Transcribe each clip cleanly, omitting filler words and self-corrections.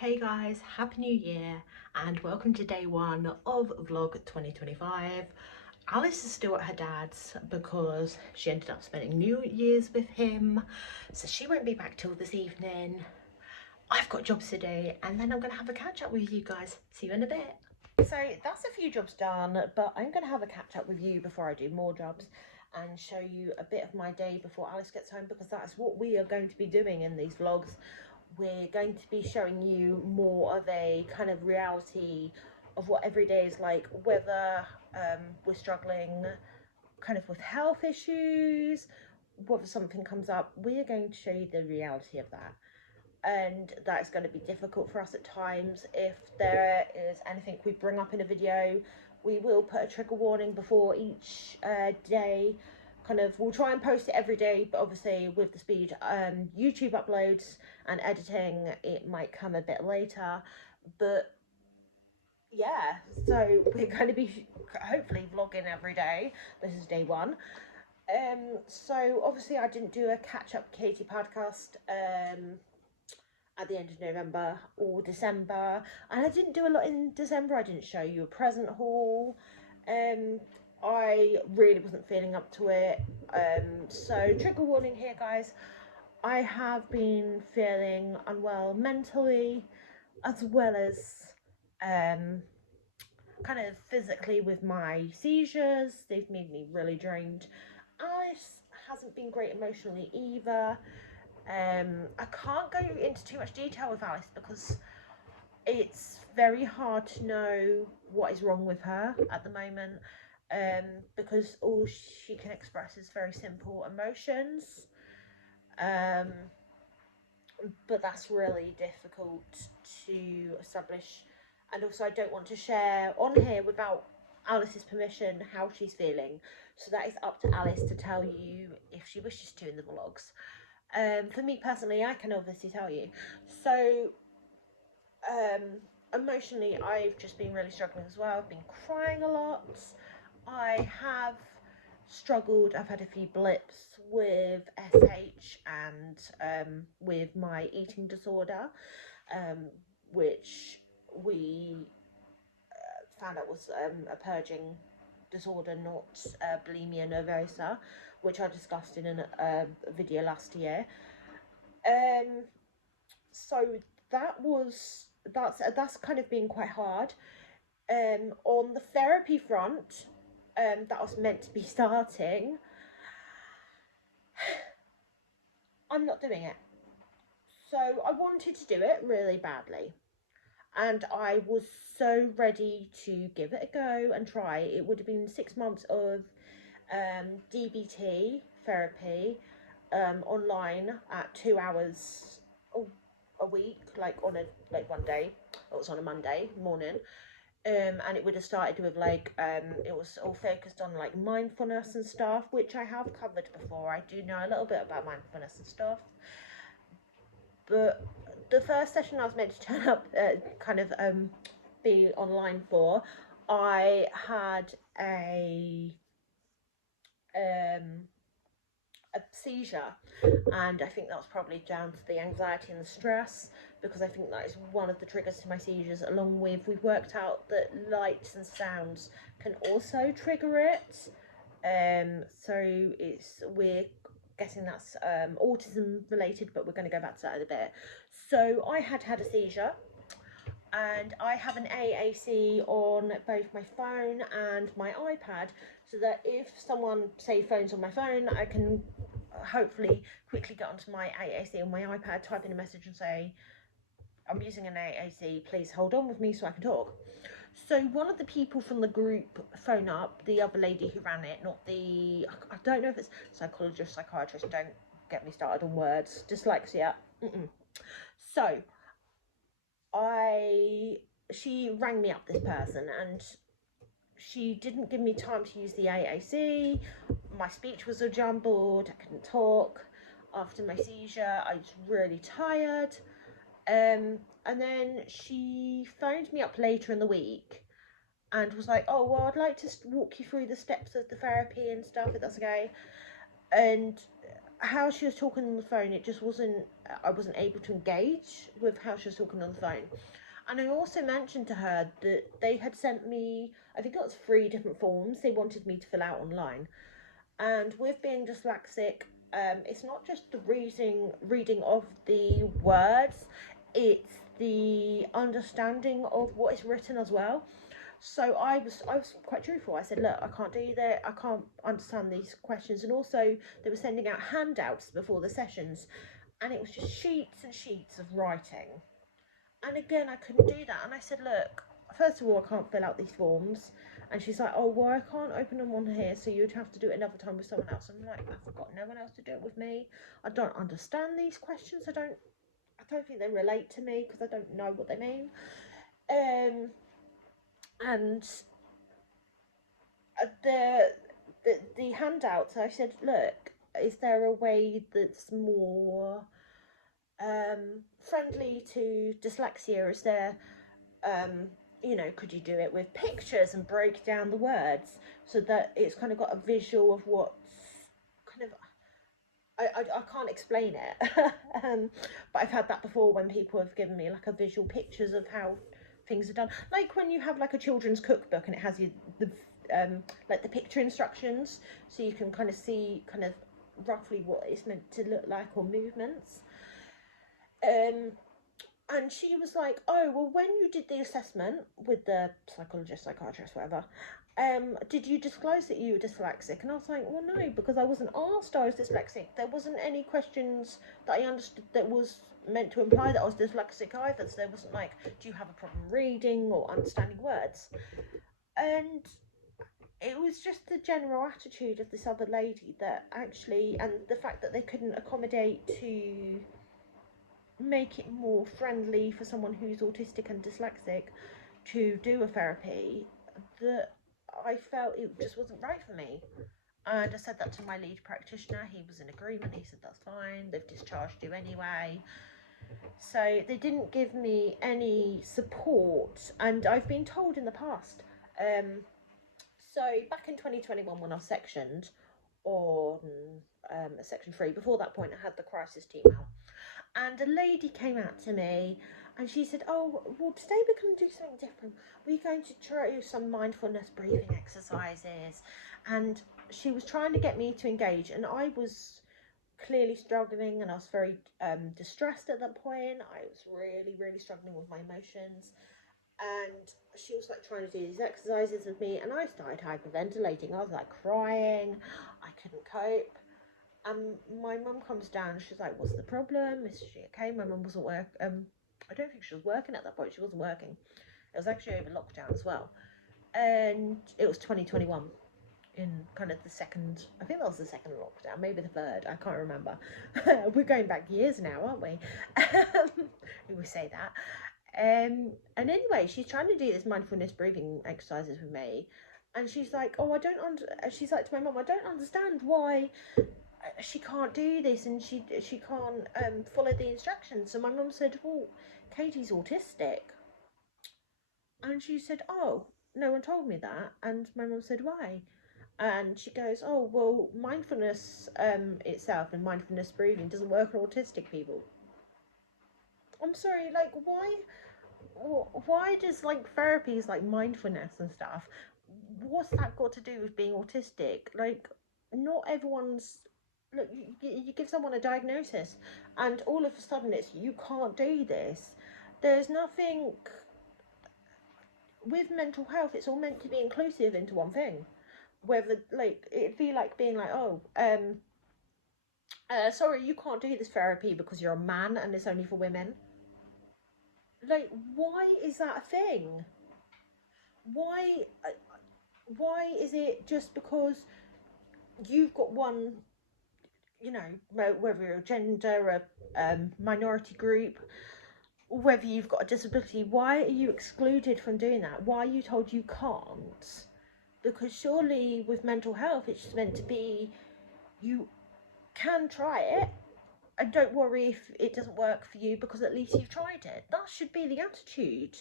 Hey guys, Happy New Year and welcome to day one of vlog 2025. Alice is still at her dad's because she ended up spending New Year's with him, so she won't be back till this evening. I've got jobs to do and then I'm going to have a catch up with you guys. See you in a bit. So that's a few jobs done, but I'm going to have a catch up with you before I do more jobs and show you a bit of my day before Alice gets home, because that's what we are going to be doing in these vlogs. We're going to be showing you more of a kind of reality of what every day is like, whether we're struggling kind of with health issues, whether something comes up. We are going to show you the reality of that, and that's going to be difficult for us at times. If there is anything we bring up in a video, we will put a trigger warning before each day. We'll try and post it every day, but obviously with the speed YouTube uploads and editing, it might come a bit later. But yeah, so we're going to be hopefully vlogging every day. This is day one. So obviously I didn't do a catch up Katie podcast at the end of November or December, and I didn't do a lot in December. I didn't show you a present haul. I really wasn't feeling up to it. So trigger warning here, guys. I have been feeling unwell mentally as well as kind of physically with my seizures. They've made me really drained. Alice hasn't been great emotionally either. I can't go into too much detail with Alice because it's very hard to know what is wrong with her at the moment, because all she can express is very simple emotions, but that's really difficult to establish. And also I don't want to share on here without Alice's permission how she's feeling, so that is up to Alice to tell you if she wishes to in the vlogs. For me personally, I can obviously tell you. So emotionally, I've just been really struggling as well. I've been crying a lot. I have struggled. I've had a few blips with SH and with my eating disorder, which we found out was a purging disorder, not bulimia nervosa, which I discussed in a video last year. So that's kind of been quite hard. On the therapy front, that was meant to be starting, I'm not doing it. So I wanted to do it really badly, and I was so ready to give it a go and try. It would have been 6 months of DBT therapy, online at 2 hours a week, like on one day. It was on a Monday morning. And it would have started with it was all focused on like mindfulness and stuff, which I have covered before. I do know a little bit about mindfulness and stuff, but the first session I was meant to turn up, be online for, I had a seizure, and I think that was probably down to the anxiety and the stress, because I think that is one of the triggers to my seizures, along with we've worked out that lights and sounds can also trigger it. So we're guessing that's autism related, but we're going to go back to that in a bit. So I had a seizure, and I have an AAC on both my phone and my iPad, so that if someone, say, phones on my phone, I can hopefully quickly get onto my AAC on my iPad, type in a message and say, I'm using an AAC, please hold on with me so I can talk. So one of the people from the group phone up, the other lady who ran it, not the, I don't know if it's psychologist, psychiatrist, don't get me started on words, dyslexia. So she rang me up, this person, and she didn't give me time to use the AAC. My speech was all jumbled. I couldn't talk. After my seizure, I was really tired. And then she phoned me up later in the week and was like, oh, well, I'd like to walk you through the steps of the therapy and stuff, if that's okay. And how she was talking on the phone, it just wasn't, I wasn't able to engage with how she was talking on the phone. And I also mentioned to her that they had sent me, I think it was 3 different forms they wanted me to fill out online. And with being dyslexic, it's not just the reading of the words, it's the understanding of what is written as well. So I was quite truthful. I said, look, I can't do that. I can't understand these questions. And also, they were sending out handouts before the sessions, and it was just sheets and sheets of writing. And again, I couldn't do that. And I said, look, first of all, I can't fill out these forms. And she's like, oh, well, I can't open them on here, so you'd have to do it another time with someone else. I'm like, I've got no one else to do it with me. I don't understand these questions. I don't think they relate to me because I don't know what they mean. And the handouts, I said, look, is there a way that's more friendly to dyslexia? Is there, could you do it with pictures and break down the words so that it's kind of got a visual of what's kind of, I can't explain it. But I've had that before when people have given me like a visual pictures of how things are done, like when you have like a children's cookbook and it has like the picture instructions, so you can kind of see kind of roughly what it's meant to look like, or movements. And she was like, oh, well, when you did the assessment with the psychologist, psychiatrist, whatever, did you disclose that you were dyslexic? And I was like, well, no, because I wasn't asked I was dyslexic. There wasn't any questions that I understood that was meant to imply that I was dyslexic either. So there wasn't like, do you have a problem reading or understanding words? And it was just the general attitude of this other lady that actually, and the fact that they couldn't accommodate to make it more friendly for someone who's autistic and dyslexic to do a therapy, that I felt it just wasn't right for me. And I said that to my lead practitioner. He was in agreement. He said, that's fine, they've discharged you anyway. So they didn't give me any support. And I've been told in the past, so back in 2021 when I was sectioned on section 3, before that point I had the crisis team out, and a lady came out to me and she said, oh, well, today we're going to do something different. We're going to try some mindfulness breathing exercises. And she was trying to get me to engage, and I was clearly struggling, and I was very distressed at that point. I was really, really struggling with my emotions. And she was like trying to do these exercises with me, and I started hyperventilating. I was like crying. I couldn't cope. My mum comes down. She's like, "What's the problem? Is she okay?" My mum wasn't I don't think she was working at that point. She wasn't working. It was actually over lockdown as well, and it was 2021, in kind of the second. I think that was the second lockdown, maybe the third. I can't remember. We're going back years now, aren't we? We say that. And anyway, she's trying to do this mindfulness breathing exercises with me, and she's like, "Oh, I don't." She's like to my mum, "I don't understand why she can't do this, and she can't follow the instructions." So my mum said, well, Katie's autistic. And she said, oh, no one told me that. And my mum said, why? And she goes, oh, well, mindfulness itself and mindfulness breathing doesn't work on autistic people. I'm sorry, like, why does like therapies like mindfulness and stuff, what's that got to do with being autistic? Like, not everyone's, look, you give someone a diagnosis and all of a sudden it's, you can't do this. There's nothing with mental health, it's all meant to be inclusive into one thing. Whether, like, it'd be like being like, oh, sorry, you can't do this therapy because you're a man and it's only for women. Like, why is that a thing? Why why is it just because you've got one, whether you're a gender, a minority group, whether you've got a disability, why are you excluded from doing that? Why are you told you can't? Because surely with mental health, it's meant to be, you can try it, and don't worry if it doesn't work for you, because at least you've tried it. That should be the attitude.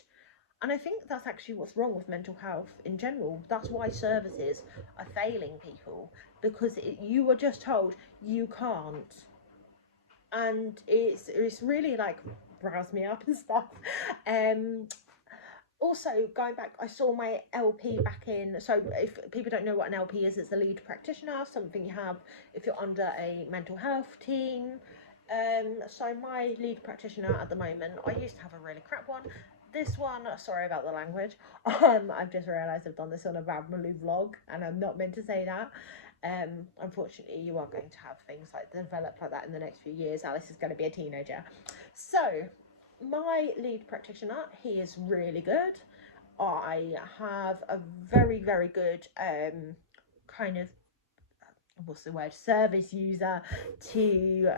And I think that's actually what's wrong with mental health in general. That's why services are failing people, because you were just told you can't, and it's really like roused me up and stuff. Um, Also, going back, I saw my LP back in. So, if people don't know what an LP is, it's a lead practitioner, something you have if you're under a mental health team. So my lead practitioner at the moment, I used to have a really crap one. This one, sorry about the language. I've just realised I've done this on a Rambaloo vlog, and I'm not meant to say that. Unfortunately, you are going to have things like develop like that in the next few years. Alice is going to be a teenager, so my lead practitioner, he is really good. I have a very, very good kind of, what's the word, service user to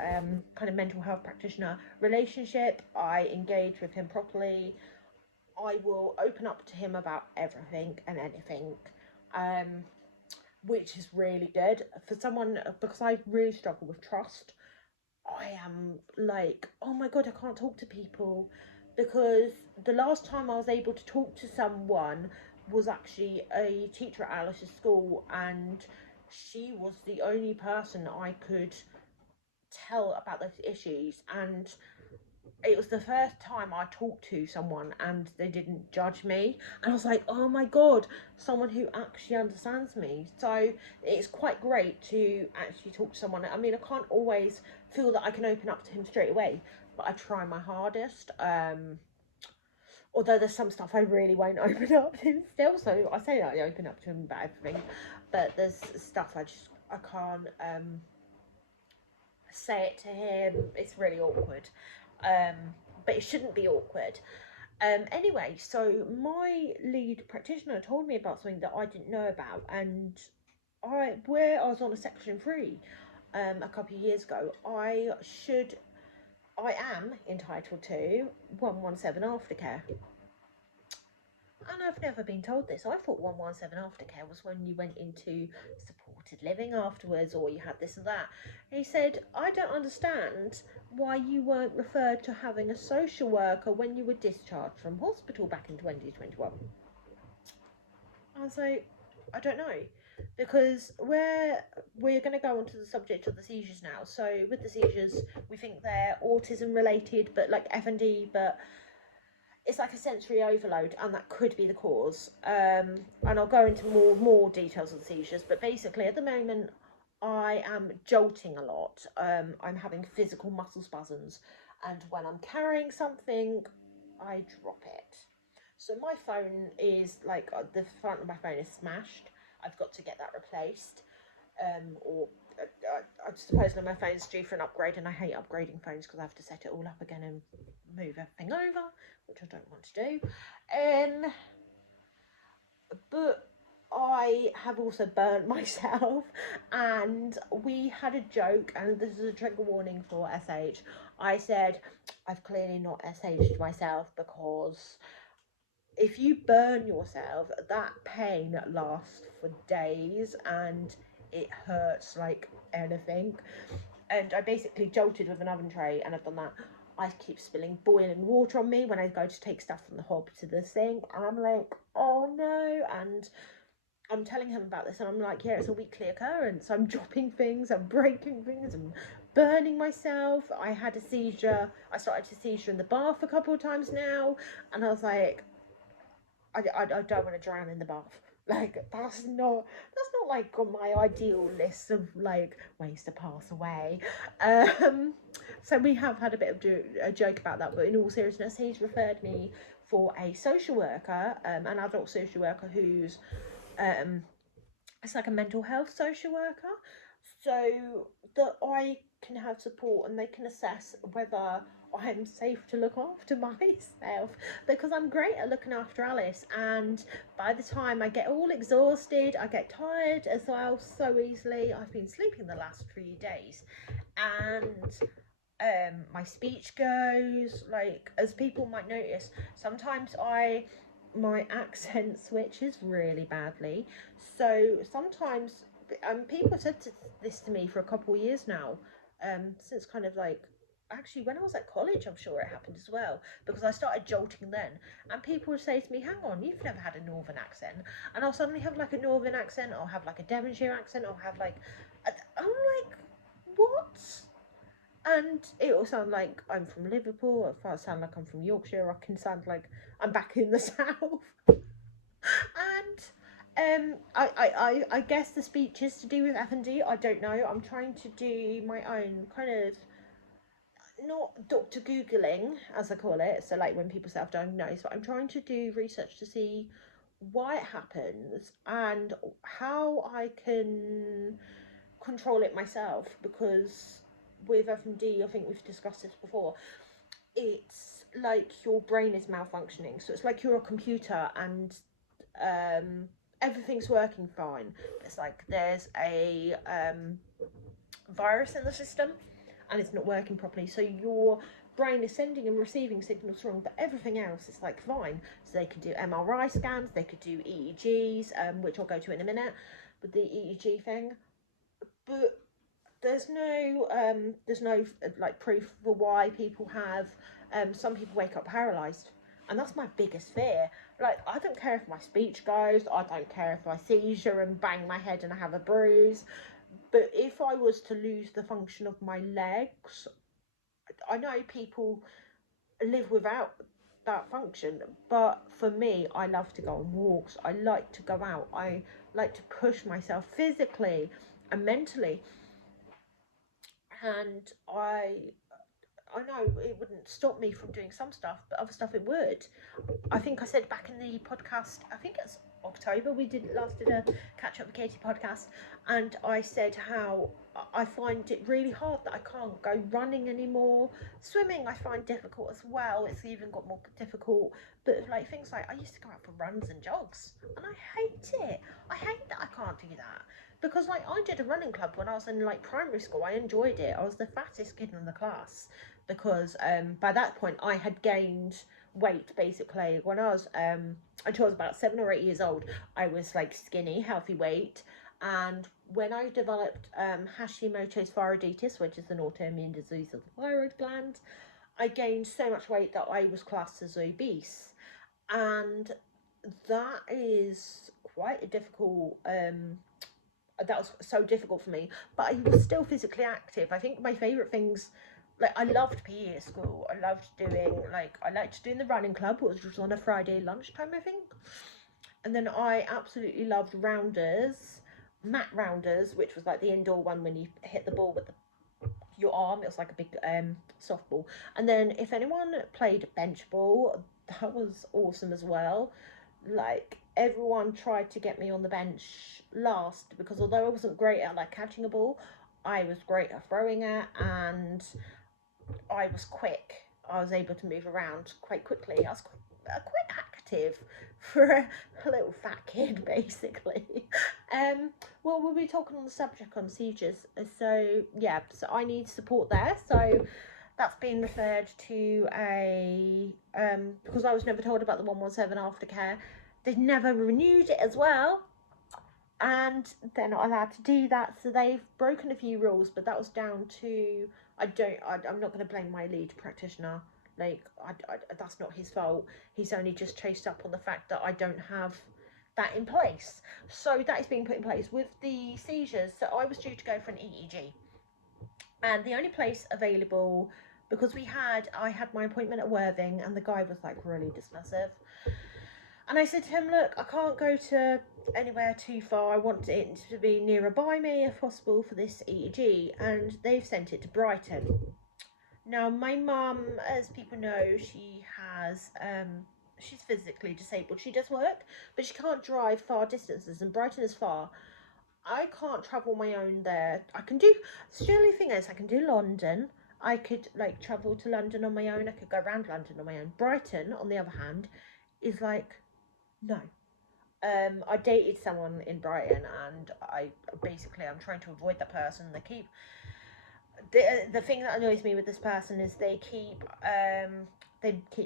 kind of mental health practitioner relationship. I engage with him properly. I will open up to him about everything and anything, um, which is really good for someone, because I really struggle with trust. I am like, oh my god, I can't talk to people, because the last time I was able to talk to someone was actually a teacher at Alice's school, and she was the only person I could tell about those issues, and it was the first time I talked to someone and they didn't judge me, and I was like, oh my god, someone who actually understands me. So it's quite great to actually talk to someone. I mean, I can't always feel that I can open up to him straight away, but I try my hardest. Although there's some stuff I really won't open up to him still, so I say that I open up to him about everything, but there's stuff I can't say it to him. It's really awkward, but it shouldn't be awkward. Anyway, so my lead practitioner told me about something that I didn't know about, and where I was on a section 3 a couple of years ago, I am entitled to 117 aftercare. And I've never been told this. I thought 117 aftercare was when you went into supported living afterwards, or you had this and that. And he said, I don't understand why you weren't referred to having a social worker when you were discharged from hospital back in 2021. I was like, I don't know. Because we're going to go on to the subject of the seizures now. So with the seizures, we think they're autism related, but like F&D, but it's like a sensory overload, and that could be the cause. And I'll go into more details of the seizures, but basically at the moment I am jolting a lot. I'm having physical muscle spasms, and when I'm carrying something, I drop it. So my phone is like, the front of my phone is smashed. I've got to get that replaced, or I supposedly my phone's due for an upgrade, and I hate upgrading phones because I have to set it all up again and move everything over, which I don't want to do. But I have also burnt myself, and we had a joke, and this is a trigger warning for SH. I said, I've clearly not SH'd myself, because if you burn yourself, that pain lasts for days and it hurts like anything. And I basically jolted with an oven tray, and I've done that. I keep spilling boiling water on me when I go to take stuff from the hob to the sink, and I'm like, oh no. And I'm telling him about this, and I'm like, yeah, it's a weekly occurrence. I'm dropping things, I'm breaking things, I'm burning myself. I had a seizure. I started to seizure in the bath a couple of times now, and I was like, I don't want to drown in the bath. Like, that's not like on my ideal list of like ways to pass away. So we have had a bit of a joke about that, but in all seriousness, he's referred me for a social worker, an adult social worker who's it's like a mental health social worker, so that I can have support and they can assess whether I'm safe to look after myself, because I'm great at looking after Alice, and by the time I get all exhausted, I get tired as well so easily. I've been sleeping the last 3 days, and my speech goes, like, as people might notice, sometimes my accent switches really badly. So sometimes, people have said this to me for a couple of years now, since kind of like actually when I was at college, I'm sure it happened as well, because I started jolting then, and people would say to me, hang on, you've never had a northern accent, and I'll suddenly have like a northern accent, I'll have like a Devonshire accent, I'll have like I'm like, what? And it will sound like I'm from Liverpool, if I sound like I'm from Yorkshire, I can sound like I'm back in the south. And I guess the speech is to do with F&D. I don't know. I'm trying to do my own kind of, not Dr. Googling, as I call it, so like when people self-diagnose, but I'm trying to do research to see why it happens and how I can control it myself, because with F&D, I think we've discussed this before, it's like your brain is malfunctioning. So it's like you're a computer and everything's working fine. It's like there's a virus in the system and it's not working properly. So your brain is sending and receiving signals wrong, but everything else is like fine. So they can do MRI scans, they could do EEGs, which I'll go to in a minute with the EEG thing. But there's no like proof for why people have some people wake up paralyzed, and that's my biggest fear. Like, I don't care if my speech goes, I don't care if I seizure and bang my head and I have a bruise, but if I was to lose the function of my legs, I know people live without that function, but for me, I love to go on walks, I like to go out, I like to push myself physically and mentally, and I know it wouldn't stop me from doing some stuff, but other stuff it would. I think I said back in the podcast, I think it's October, we did a catch up with Katie podcast, and I said how I find it really hard that I can't go running anymore. Swimming I find difficult as well. It's even got more difficult. But like things like, I used to go out for runs and jogs, and I hate it. I hate that I can't do that. Because like I did a running club when I was in like primary school. I enjoyed it. I was the fattest kid in the class because by that point I had gained weight basically. When I was until I was about 7 or 8 years old, I was like skinny, healthy weight. And when I developed Hashimoto's thyroiditis, which is an autoimmune disease of the thyroid gland, I gained so much weight that I was classed as obese. And that is quite a difficult that was so difficult for me, but I was still physically active. I think my favourite things, like I loved PE at school. I loved doing, like, I liked doing the running club, which was on a Friday lunchtime, I think. And then I absolutely loved rounders, mat rounders, which was like the indoor one when you hit the ball with your arm. It was like a big softball. And then if anyone played bench ball, that was awesome as well. Like, everyone tried to get me on the bench last, because although I wasn't great at like catching a ball, I was great at throwing it, and I was quick. I was able to move around quite quickly. I was quite active for a little fat kid, basically. Well, we'll be talking on the subject on seizures. So yeah, so I need support there. So that's been referred to a because I was never told about the 117 aftercare. They've never renewed it as well, and they're not allowed to do that. So they've broken a few rules, but that was down to, I'm not going to blame my lead practitioner. Like, that's not his fault. He's only just chased up on the fact that I don't have that in place. So that is being put in place with the seizures. So I was due to go for an EEG, and the only place available, because I had my appointment at Worthing, and the guy was like really dismissive. And I said to him, look, I can't go to anywhere too far. I want it to be nearer by me if possible for this EEG. And they've sent it to Brighton. Now, my mum, as people know, she has, she's physically disabled. She does work, but she can't drive far distances, and Brighton is far. I can't travel my own there. I can do, the only thing is, I can do London. I could like travel to London on my own. I could go around London on my own. Brighton, on the other hand, is like, no. I dated someone in Brighton, and I'm trying to avoid that person. The thing that annoys me with this person is they keep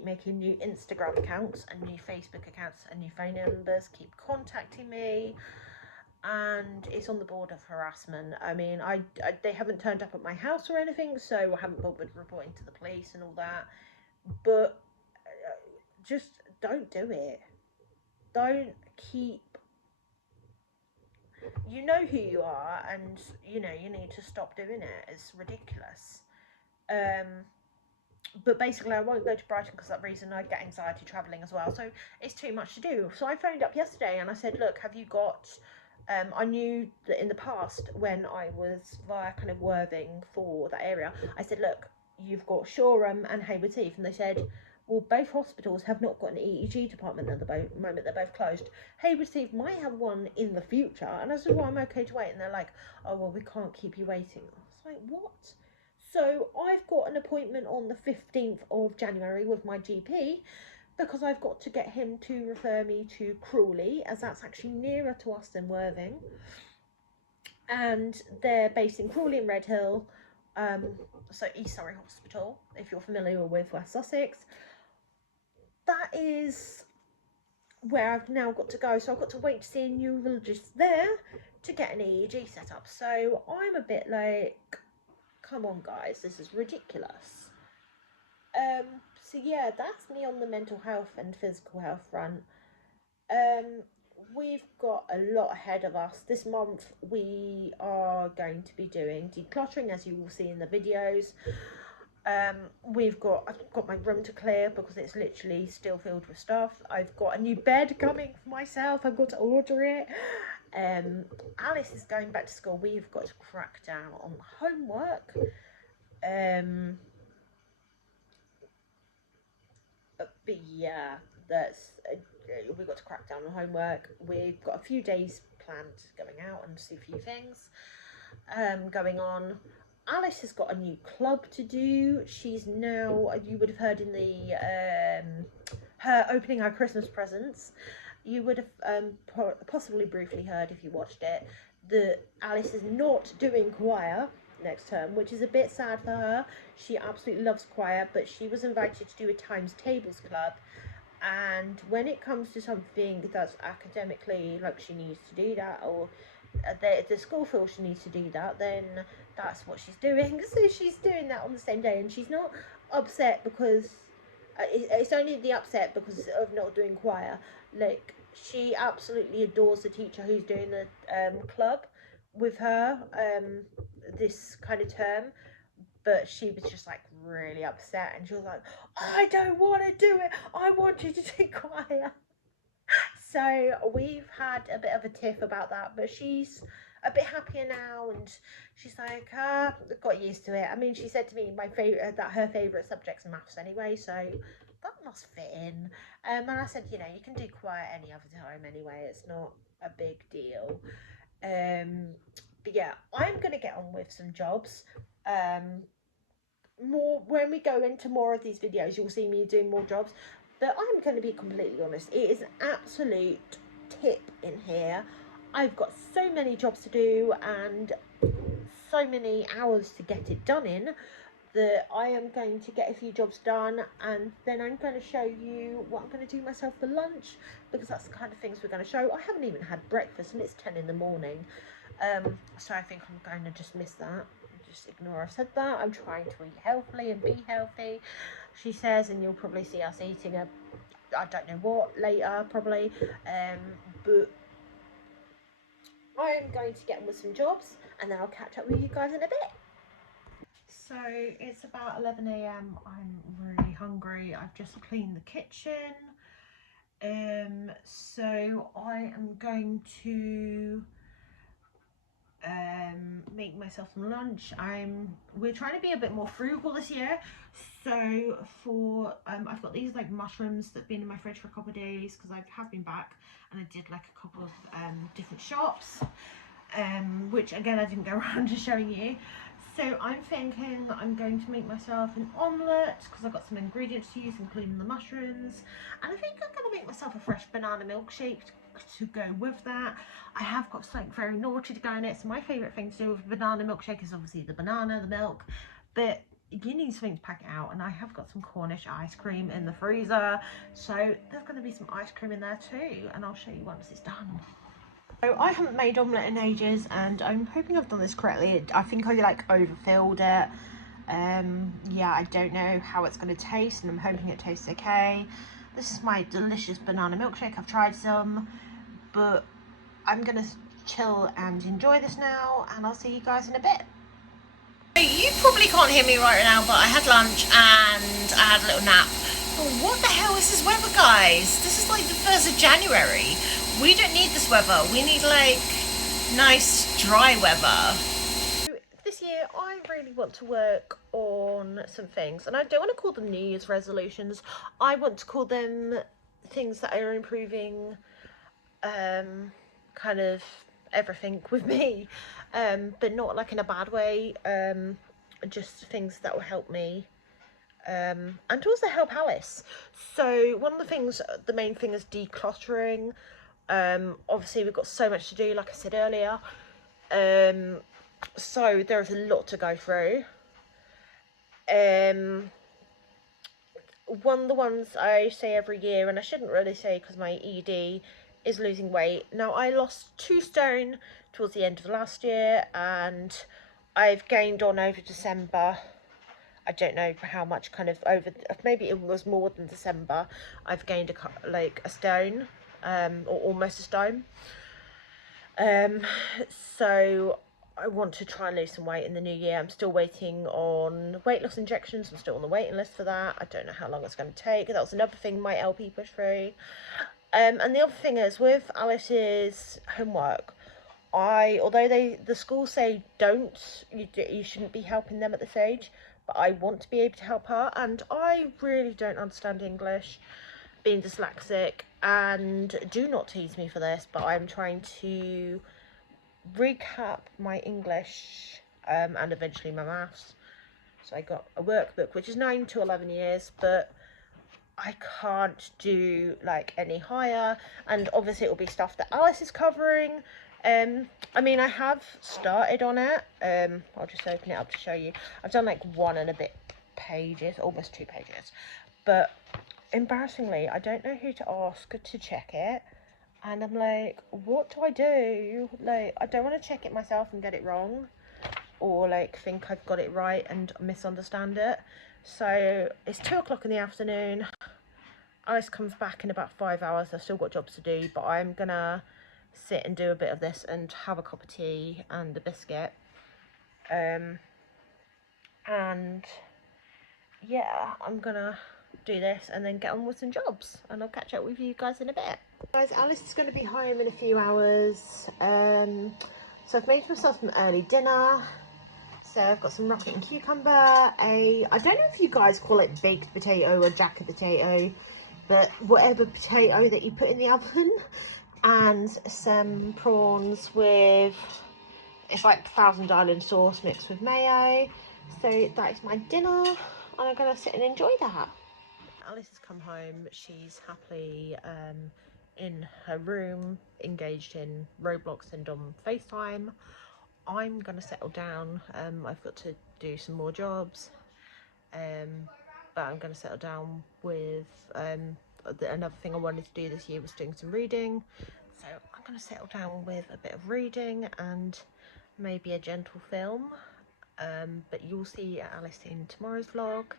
making new Instagram accounts and new Facebook accounts and new phone numbers, keep contacting me. and it's on the border of harassment. I mean, they haven't turned up at my house or anything, so I haven't bothered reporting to the police and all that. But just don't do it. Don't keep. You know who you are, and you know you need to stop doing it. It's ridiculous. But basically I won't go to Brighton because of that reason. I get anxiety travelling as well, so it's too much to do. So I phoned up yesterday and I said, look, have you got I knew that in the past when I was via kind of Worthing for that area, I said, look, you've got Shoreham and Hayward Heath, and they said, well, both hospitals have not got an EEG department at the moment. They're both closed. Hayward Heath might have one in the future, and I said, well, I'm okay to wait. And they're like, oh, well, we can't keep you waiting. I was like, what? So I've got an appointment on the 15th of January with my GP because I've got to get him to refer me to Crawley, as that's actually nearer to us than Worthing. And they're based in Crawley and Redhill, so East Surrey Hospital, if you're familiar with West Sussex. That is where I've now got to go. So I've got to wait to see a neurologist there to get an EEG set up. So I'm a bit like, come on guys, this is ridiculous. So yeah, that's me on the mental health and physical health front. We've got a lot ahead of us. This month we are going to be doing decluttering, as you will see in the videos. I've got my room to clear because it's literally still filled with stuff. I've got a new bed coming for myself. I've got to order it. Alice is going back to school. We've got to crack down on homework. But yeah, we've got to crack down on homework. We've got a few days planned going out and see a few things going on. Alice has got a new club to do. She's now, you would have heard in the her opening her Christmas presents, you would have possibly briefly heard if you watched it, that Alice is not doing choir next term, which is a bit sad for her. She absolutely loves choir, but she was invited to do a times tables club, and when it comes to something that's academically, like she needs to do that, or the school feels she needs to do that, then that's what she's doing. So she's doing that on the same day, and she's not upset because it's only the upset because of not doing choir. Like, she absolutely adores the teacher who's doing the club with her this kind of term, but she was just like really upset, and she was like, I don't want to do it, I want you to do choir. So we've had a bit of a tiff about that, but she's a bit happier now, and she's like, got used to it. I mean, she said to me that her favourite subject's maths anyway, so that must fit in. And I said, you know, you can do choir any other time anyway, it's not a big deal. But yeah, I'm gonna get on with some jobs. More when we go into more of these videos, you'll see me doing more jobs. But I'm going to be completely honest, it is an absolute tip in here. I've got so many jobs to do and so many hours to get it done in, that I am going to get a few jobs done, and then I'm going to show you what I'm going to do myself for lunch, because that's the kind of things we're going to show. I haven't even had breakfast and it's 10 in the morning, so I think I'm going to just miss that. Just ignore I've said that. I'm trying to eat healthily and be healthy, she says, and you'll probably see us eating I don't know what later probably, but I'm going to get on with some jobs and then I'll catch up with you guys in a bit. So it's about 11 AM. I'm really hungry. I've just cleaned the kitchen, so I am going to make myself some lunch. We're trying to be a bit more frugal this year, so for I've got these like mushrooms that have been in my fridge for a couple of days because I have been back and I did like a couple of different shops, which again I didn't go around to showing you. So I'm thinking I'm going to make myself an omelette because I've got some ingredients to use, including the mushrooms, and I think I'm going to make myself a fresh banana milkshake to go with that. I have got something very naughty to go in it. So my favourite thing to do with a banana milkshake is obviously the banana, the milk, but you need something to pack it out, and I have got some Cornish ice cream in the freezer, so there's going to be some ice cream in there too, and I'll show you once it's done. So I haven't made omelette in ages, and I'm hoping I've done this correctly. I think I like overfilled it. Yeah, I don't know how it's going to taste, and I'm hoping it tastes okay. This is my delicious banana milkshake. I've tried some, but I'm gonna chill and enjoy this now, and I'll see you guys in a bit. You probably can't hear me right now, but I had lunch and I had a little nap. But what the hell is this weather, guys? This is like the 1st of January. We don't need this weather. We need like nice dry weather. This year I really want to work on some things, and I don't want to call them New Year's resolutions. I want to call them things that are improving kind of everything with me, but not like in a bad way, just things that will help me, and also help Alice. So one of the things, the main thing is decluttering. Obviously we've got so much to do, like I said earlier, so there's a lot to go through. One of the ones I say every year, and I shouldn't really say because my ED, is losing weight. Now, I lost 2 stone towards the end of last year, and I've gained on over December. I don't know how much, kind of over, maybe it was more than December. I've gained a stone, or almost a stone. So I want to try and lose some weight in the new year. I'm still waiting on weight loss injections. I'm still on the waiting list for that. I don't know how long it's going to take. That was another thing my LP pushed through. And the other thing is, with Alice's homework, although the schools say you shouldn't be helping them at this age, but I want to be able to help her, and I really don't understand English, being dyslexic, and do not tease me for this, but I'm trying to recap my English, and eventually my maths. So I got a workbook which is 9 to 11 years, but I can't do like any higher, and obviously it will be stuff that Alice is covering. I mean, I have started on it. I'll just open it up to show you. I've done like 1 and a bit pages, almost 2 pages, but embarrassingly I don't know who to ask to check it, and I'm like, what do I do? Like, I don't want to check it myself and get it wrong, or like think I've got it right and misunderstand it. So it's 2 o'clock in the afternoon. Alice comes back in about 5 hours. I've still got jobs to do, but I'm gonna sit and do a bit of this and have a cup of tea and a biscuit. And yeah, I'm gonna do this and then get on with some jobs, and I'll catch up with you guys in a bit. Guys, Alice is going to be home in a few hours. So I've made myself some early dinner. So I've got some rocket and cucumber, I don't know if you guys call it baked potato or jacket potato, but whatever potato that you put in the oven, and some prawns with, it's like Thousand Island sauce mixed with mayo. So that is my dinner, and I'm gonna sit and enjoy that. Alice has come home. She's happily in her room, engaged in Roblox and on FaceTime. I'm gonna settle down. I've got to do some more jobs, but I'm gonna settle down with another thing I wanted to do this year was doing some reading, so I'm gonna settle down with a bit of reading and maybe a gentle film, but you'll see Alice in tomorrow's vlog,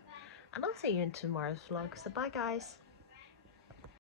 and I'll see you in tomorrow's vlog. So bye guys.